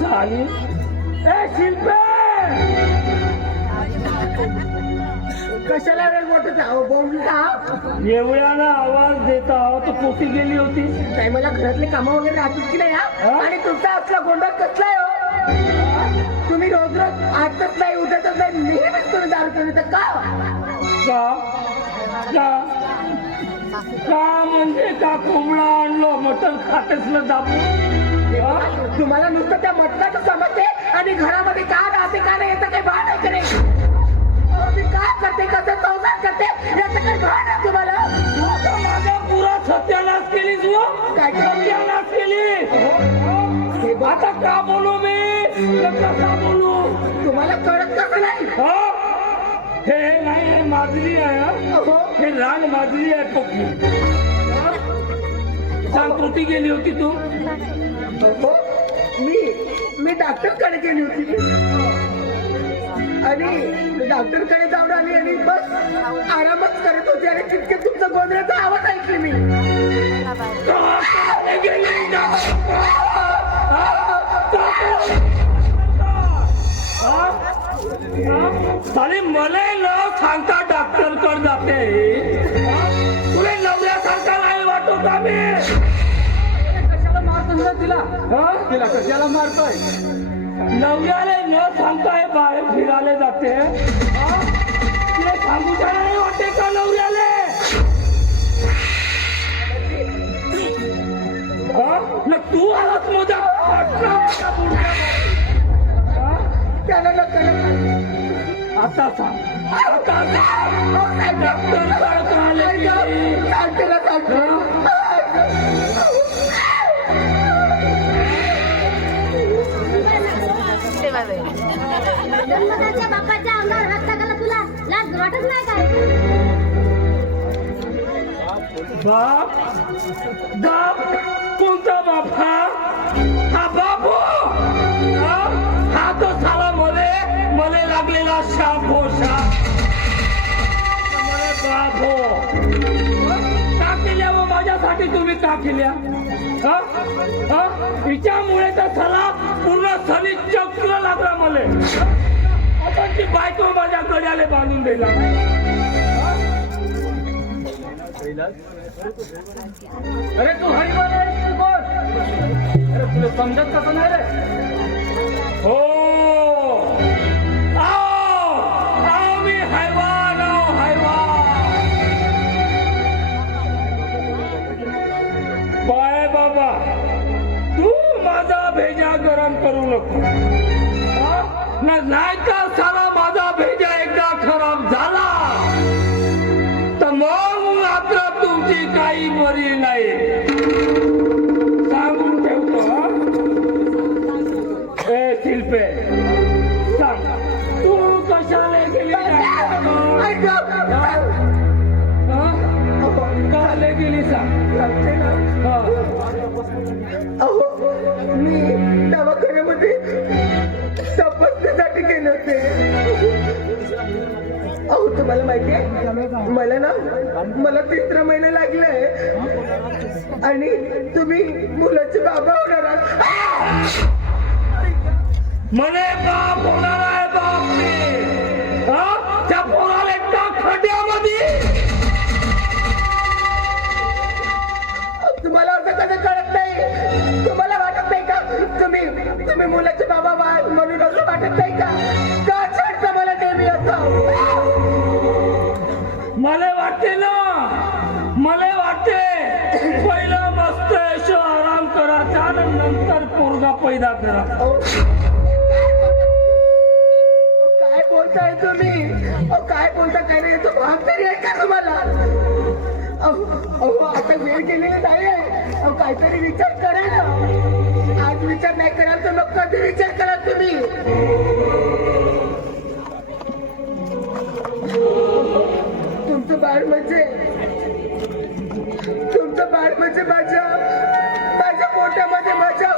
साली. ए शिल्पे! कशाला रे मोठं का एवढ्यानं आवाज देता तर पोती गेली होती. काय मला घरातले कामं वगैरे राहतील की नाही हा? हा? आणि तुमचा असला गोंधळ कसला आहे हो? तुम्ही रोज रोज आजच नाही उद्याच नाही नेहमीच तुम्ही दारू पिऊन येता का? का का का म्हणजे का कोंबडा आणलो? मटण खातेच ना दाबू तुम्हाला नुसतं त्या मटणाचं समजते? आणि घरामध्ये का राहते का नाही याचं काही भान आहे मी काय करते कसं संसार करते? याचं काही भान आहे तुम्हाला? माझा पुरा सत्यानाश केलीस वो काय? सत्यानाश केली. आता का बोलू मी? कसा बोलू? तुम्हाला कळत कसं नाही? हा? हे नाही हे माजरी आहे हा? हे रान माजरी आहे हा? सांग कुठे गेली होती तू अहो, मी मी डॉक्टरकडे गेली होती आणि डॉक्टरकडे जाऊन आली आणि बस आरामच करत होती आणि तितके तुमचा गोंधळाचा आवाज ऐकली मी दवाखान्यात गेली ना? हा? हा? साली मला तिला हा? कशाला मारतोय? नवऱ्याला न सांगता हे बाहेर फिरायला जाते? तुला सांगू का नाही वाटते का नवऱ्याला? हा? तू आलास मोजा आता सांग. आता सांग. डॉक्टर अंगावर हात टाकायला तुला लाज वाटत नाही काय? बाप बाप कोणता बाप हा? हा बाप! हा? हा तो झाला मले मले लागलेला शाप हो शाप बाप. हो? का केल्या व माझ्यासाठी तुम्ही का केल्या? हिच्यामुळे तर साला पूर्ण सनी चक्र लागला मला. आपण बायको माझ्या गड्याले बांधून दिला. अरे तू हरिमान अरे तुला समजत कसं नाही रे? हो. तू माझा भेजा गरम करू नको. नाही का केली सांगते ना. अहो मी दवाखान्यामध्ये तपासणीसाठी गेले होते. अहो तुम्हाला माहितीये मला ना मला तिसरा महिना लागलाय आणि तुम्ही मुलाचे बाबा होणार आहात. मने बाप होणार आहे बाप मी. त्या पोराला एकदा खड्यामध्ये पहिलं मस्त यशो आराम करायचा आणि नंतर पोरगा पैदा करा. काय बोलताय तुम्ही? अहो, काय बोलता काय नाही तो भाग तरी आहे का तुम्हाला? अहो अहो, आता वेळ गेलेली नाही आहे. अहो काहीतरी विचार करा ना. आज विचार नाही कराल तर मग कधी विचार करा तुम्ही? तुमचं बाळ म्हणजे तुमचं बाळपणचे माझ्या माझ्या पोटामध्ये माझ्या